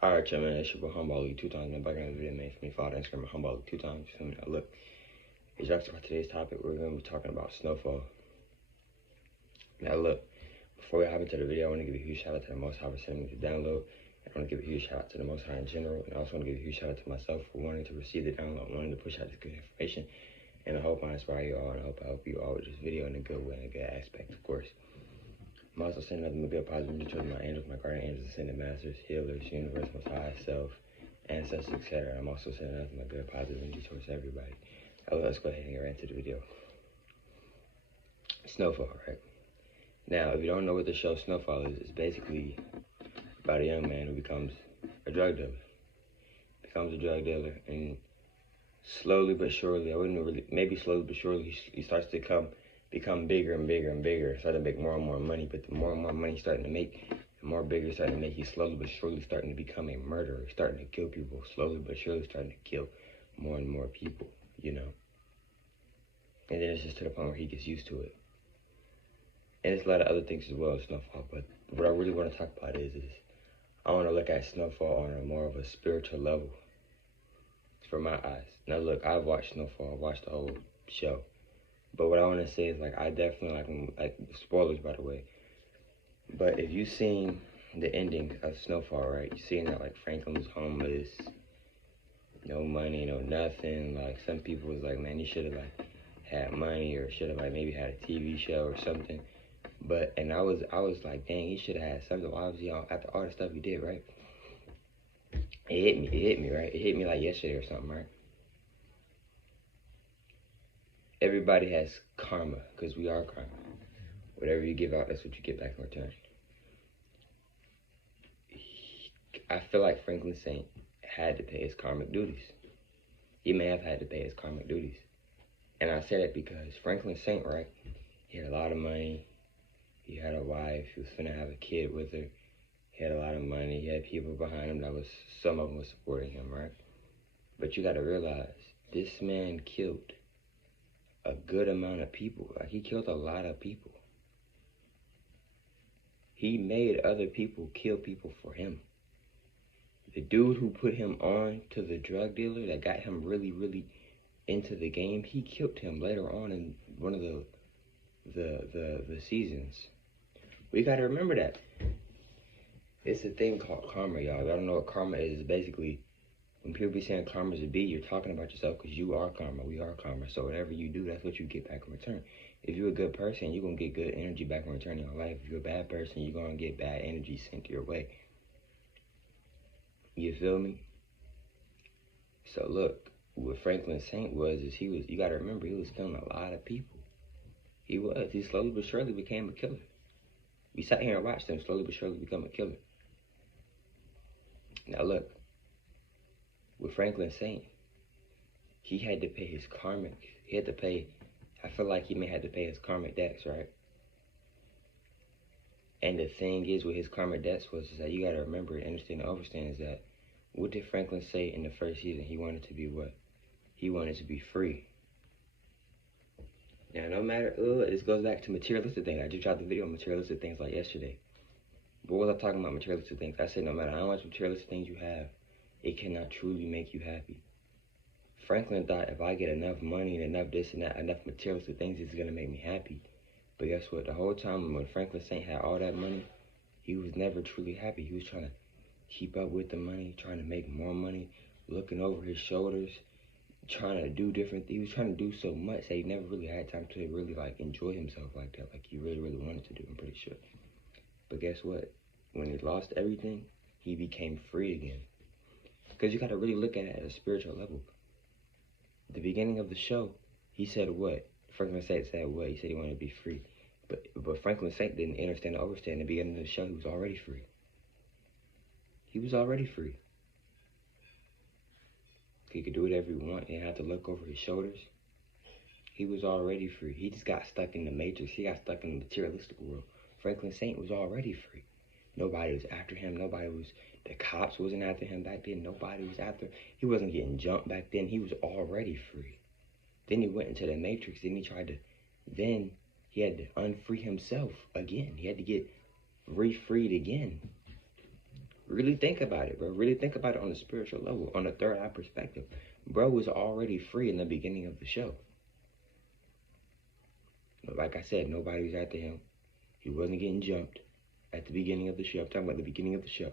Alright, y'all, man, it's your boy Humble League 2 times. Man, back in the video, man, for me, follow Instagram at Humble League 2 times. Now, look, as y'all about today's topic, we're going to be talking about snowfall. Now, look, before we hop into the video, I want to give a huge shout out to the Most High for sending me the download. I want to give a huge shout out to the Most High in general, and I also want to give a huge shout out to myself for wanting to receive the download, wanting to push out this good information. And I hope I inspire you all, and I hope I help you all with this video in a good way, in a good aspect, of course. I'm also sending nothing but good positive energy towards my angels, my guardian angels, ascended masters, healers, universe, most high, self, ancestors, etc. I'm also sending nothing but good positive energy towards everybody. Let's go ahead and get right into the video. Snowfall, right? Now, if you don't know what the show Snowfall is, it's basically about a young man who becomes a drug dealer. And slowly but surely, I wouldn't really, maybe slowly but surely, he starts to become bigger and bigger and bigger, start to make more and more money. But the more and more money he's starting to make, the more bigger he's starting to make, he's slowly but surely starting to become a murderer. He's starting to kill people, slowly but surely starting to kill more and more people, you know. And then it's just to the point where he gets used to it. And it's a lot of other things as well as Snowfall. But what I really want to talk about is I want to look at Snowfall on a more of a spiritual level, from my eyes. Now look, I've watched Snowfall, I've watched the whole show. But what I want to say is, like, I definitely like spoilers, by the way. But if you've seen the ending of Snowfall, right? You're seeing that, like, Franklin's homeless, no money, no nothing. Like, some people was like, man, he should have, like, had money, or should have, like, maybe had a TV show or something. But, and I was like, dang, he should have had something. Why was he after all the stuff he did, right? It hit me, right? It hit me like yesterday or something, right? Everybody has karma, because we are karma. Whatever you give out, that's what you get back in return. I feel like Franklin Saint had to pay his karmic duties. He may have had to pay his karmic duties. And I say that because Franklin Saint, right, he had a lot of money. He had a wife. He was finna have a kid with her. He had a lot of money. He had people behind him some of them was supporting him, right? But you gotta realize, this man killed a good amount of people. Like, he killed a lot of people. He made other people kill people for him. The dude who put him on to the drug dealer that got him really, really into the game, he killed him later on in one of the seasons. We gotta remember that. It's a thing called karma, y'all. I don't know what karma is. It's basically, when people be saying karma is a B, you're talking about yourself, because you are karma. We are karma. So whatever you do, that's what you get back in return. If you're a good person, you're going to get good energy back in return in your life. If you're a bad person, you're going to get bad energy sent your way. You feel me? So look, what Franklin Saint was, you got to remember, he was killing a lot of people. He slowly but surely became a killer. We sat here and watched him slowly but surely become a killer. Now look, with Franklin Saint, he had to pay his karmic. He had to pay, I feel like he may have to pay his karmic debts, right? And the thing is, with his karmic debts was that you got to remember and understand and understand is that, what did Franklin say in the first season? He wanted to be what? He wanted to be free. Now, no matter, this goes back to materialistic things. I just dropped the video on materialistic things like yesterday. But what was I talking about materialistic things? I said no matter how much materialistic things you have, it cannot truly make you happy. Franklin thought, if I get enough money and enough this and that, enough materialistic things, it's going to make me happy. But guess what? The whole time when Franklin Saint had all that money, he was never truly happy. He was trying to keep up with the money, trying to make more money, looking over his shoulders, trying to do different things. He was trying to do so much that he never really had time to really, like, enjoy himself like that, like he really, really wanted to do, I'm pretty sure. But guess what? When he lost everything, he became free again. Because you got to really look at it at a spiritual level. The beginning of the show, he said what? Franklin Saint said what? He said he wanted to be free. But Franklin Saint didn't understand or overstand. At the beginning of the show, he was already free. He was already free. He could do whatever he wanted. He didn't have to look over his shoulders. He was already free. He just got stuck in the matrix. He got stuck in the materialistic world. Franklin Saint was already free. Nobody was after him. The cops wasn't after him back then. Nobody was after him. He wasn't getting jumped back then. He was already free. Then he went into the matrix. Then he had to unfree himself again. He had to get refreed again. Really think about it, bro. Really think about it on the spiritual level, on the third eye perspective. Bro was already free in the beginning of the show. But like I said, nobody was after him. He wasn't getting jumped at the beginning of the show. I'm talking about the beginning of the show.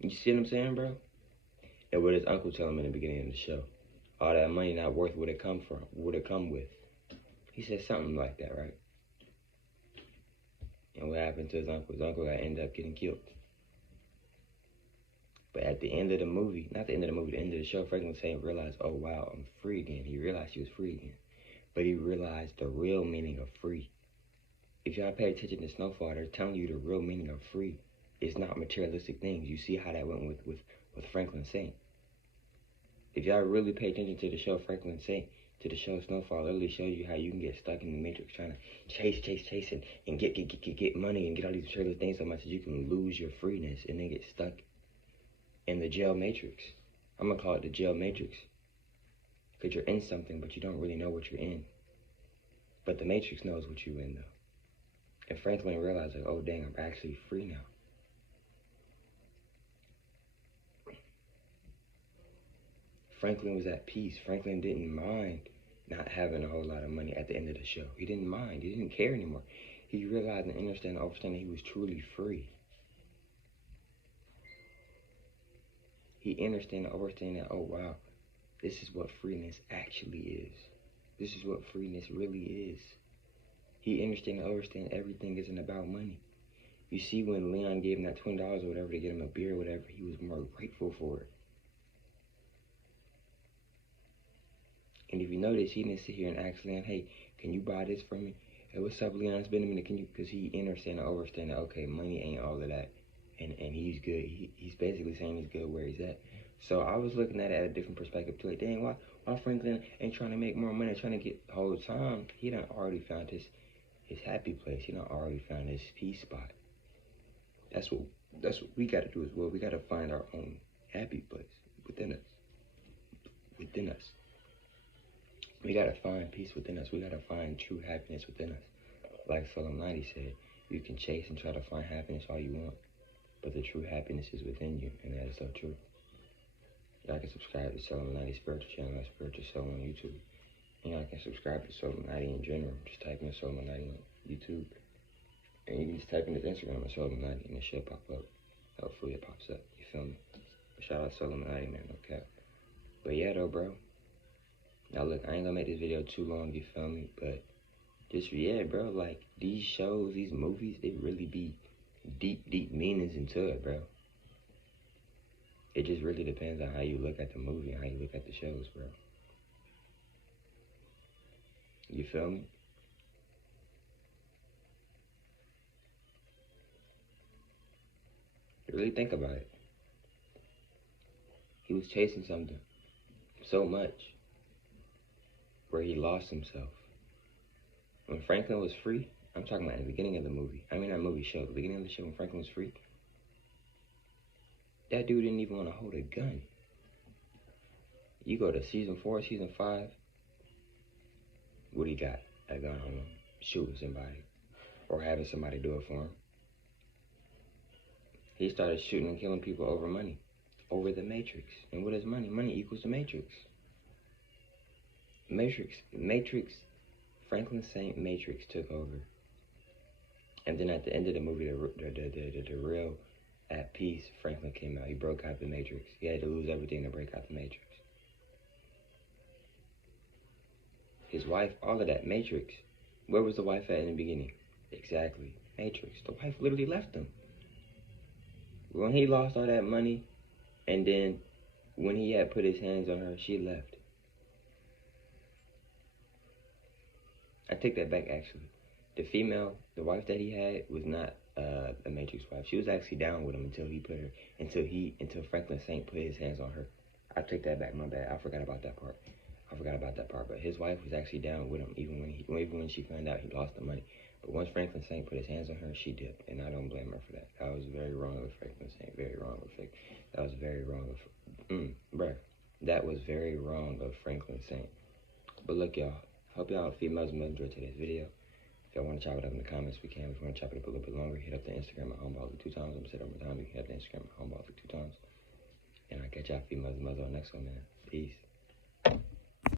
You see what I'm saying, bro? And what his uncle tell him in the beginning of the show? All that money not worth what it come from, what it come with. He said something like that, right? And what happened to his uncle? His uncle got ended up getting killed. But at the end of the movie, not the end of the movie, the end of the show, Franklin Saint realized, oh wow, I'm free again. He realized he was free again. But he realized the real meaning of free. If y'all pay attention to Snowfall, they're telling you the real meaning of free. It's not materialistic things. You see how that went with Franklin Saint. If y'all really pay attention to the show Franklin Saint, to the show Snowfall, it literally shows you how you can get stuck in the matrix trying to chase and get money and get all these materialistic things so much that you can lose your freeness and then get stuck in the jail matrix. I'm gonna call it the jail matrix. Because you're in something, but you don't really know what you're in. But the matrix knows what you're in, though. And Franklin realized, like, oh, dang, I'm actually free now. Franklin was at peace. Franklin didn't mind not having a whole lot of money at the end of the show. He didn't mind. He didn't care anymore. He realized and understood that he was truly free. He understood and understood that, oh, wow, this is what freeness actually is. This is what freeness really is. He understood and understood everything isn't about money. You see, when Leon gave him that $20 or whatever to get him a beer or whatever, he was more grateful for it. And if you notice, he didn't sit here and ask Leon, hey, can you buy this for me? Hey, what's up, Leon? It's been a minute. Can you? Because he understand and understand that, okay, money ain't all of that. And he's good. He's basically saying he's good where he's at. So I was looking at it at a different perspective too. Like, dang, why Franklin ain't trying to make more money, trying to get the whole time? He done already found his happy place. He done already found his peace spot. That's what we got to do as well. We got to find our own happy place within us. Within us. We got to find peace within us. We got to find true happiness within us. Like Soleimani said, you can chase and try to find happiness all you want, but the true happiness is within you, and that is so true. Y'all can subscribe to Soleimani Spiritual Channel, Spiritual Soul on YouTube. And y'all can subscribe to Soleimani in general. Just type in Soleimani on YouTube. And you can just type in his Instagram at Soleimani and it should pop up. Hopefully it pops up. You feel me? But shout out Soleimani, man, no cap. But yeah, though, bro. Now, look, I ain't gonna make this video too long, you feel me? But just, yeah, bro, like, these shows, these movies, they really be deep meanings into it, bro. It just really depends on how you look at the movie and how you look at the shows, bro. You feel me? Really think about it. He was chasing something so much where he lost himself. When Franklin was free, I'm talking about at the beginning of the movie. I mean, that movie show. The beginning of the show when Franklin was free. That dude didn't even want to hold a gun. You go to season 4, season 5. What he got? A gun on him. Shooting somebody. Or having somebody do it for him. He started shooting and killing people over money. Over the Matrix. And what is money? Money equals the Matrix. Matrix, Franklin Saint Matrix took over. And then at the end of the movie, the real at peace, Franklin came out. He broke out the Matrix. He had to lose everything to break out the Matrix. His wife, all of that, Matrix. Where was the wife at in the beginning? Exactly, Matrix. The wife literally left him. When he lost all that money, and then when he had put his hands on her, she left. I take that back, actually. The female, the wife that he had, was not a Matrix wife. She was actually down with him until Franklin Saint put his hands on her. I take that back, my bad. I forgot about that part. But his wife was actually down with him, even when she found out he lost the money. But once Franklin Saint put his hands on her, she dipped, and I don't blame her for that. That was very wrong of Franklin Saint. Very wrong of Franklin. That was very wrong of, That was very wrong of Franklin Saint. But look, y'all. Hope y'all females enjoyed today's video. If y'all want to chop it up in the comments, we can. If you want to chop it up a little bit longer, hit up the Instagram at Homeballer 2 times. I'm going to say it one more time. You can hit up the Instagram at Homeballer 2 times. And I'll catch y'all females on the next one, man. Peace.